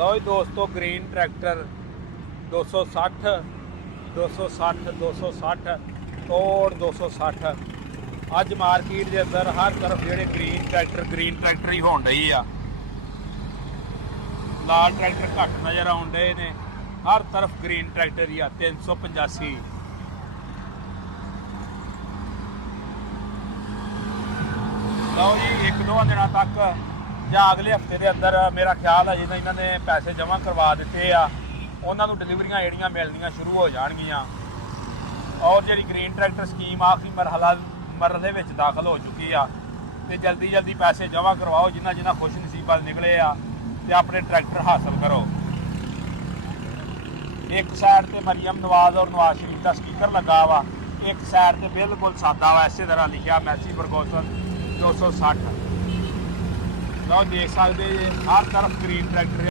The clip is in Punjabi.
ਲਓ ਜੀ ਦੋਸਤੋ, ਗ੍ਰੀਨ ਟਰੈਕਟਰ 260 260 260 ਤੋੜ 260। ਅੱਜ ਮਾਰਕੀਟ ਦੇ ਅੰਦਰ ਹਰ ਤਰਫ ਜਿਹੜੇ ਗ੍ਰੀਨ ਟਰੈਕਟਰ ਹੀ ਹੋਣ ਡਈ ਆ। ਲਾਲ ਟਰੈਕਟਰ ਘੱਟ ਨਜ਼ਰ ਆਉਣ ਡਏ ਨੇ, ਹਰ ਤਰਫ ਗ੍ਰੀਨ ਟਰੈਕਟਰ ਹੀ ਆ। 385 ਲਓ ਜੀ, 1-2 ਦਿਨਾਂ ਤੱਕ ਜਾਂ ਅਗਲੇ ਹਫਤੇ ਦੇ ਅੰਦਰ ਮੇਰਾ ਖਿਆਲ ਹੈ ਜਿੱਦਾਂ ਇਹਨਾਂ ਨੇ ਪੈਸੇ ਜਮ੍ਹਾਂ ਕਰਵਾ ਦਿੱਤੇ ਆ, ਉਹਨਾਂ ਨੂੰ ਡਿਲੀਵਰੀਆਂ ਜਿਹੜੀਆਂ ਮਿਲਣੀਆਂ ਸ਼ੁਰੂ ਹੋ ਜਾਣਗੀਆਂ। ਔਰ ਜਿਹੜੀ ਗ੍ਰੀਨ ਟਰੈਕਟਰ ਸਕੀਮ ਆਖਰੀ ਮਰਹਲੇ ਵਿੱਚ ਦਾਖਲ ਹੋ ਚੁੱਕੀ ਆ, ਤੇ ਜਲਦੀ ਪੈਸੇ ਜਮ੍ਹਾਂ ਕਰਵਾਓ ਜਿਨ੍ਹਾਂ ਖੁਸ਼ ਨਸੀਬਾਂ ਨਿਕਲੇ ਆ, ਤੇ ਆਪਣੇ ਟਰੈਕਟਰ ਹਾਸਲ ਕਰੋ। ਇੱਕ ਸਾਈਡ ਤੇ ਮਰੀਮ ਨਵਾਜ਼ ਔਰ ਨਵਾਜ਼ ਸ਼ਰੀਫ ਦਾ ਸਟicker ਲੱਗਾ ਵਾ, ਇੱਕ ਸਾਈਡ ਤੇ ਬਿਲਕੁਲ ਸਾਦਾ ਵਾ, ਇਸੇ ਤਰ੍ਹਾਂ ਲਿਖਿਆ ਮੈਸੀ ਫਰਗੂਸਨ 260। ਲਓ ਦੇਖ ਸਕਦੇ ਹਰ ਤਰਫ ਗ੍ਰੀਨ ਟਰੈਕਟਰ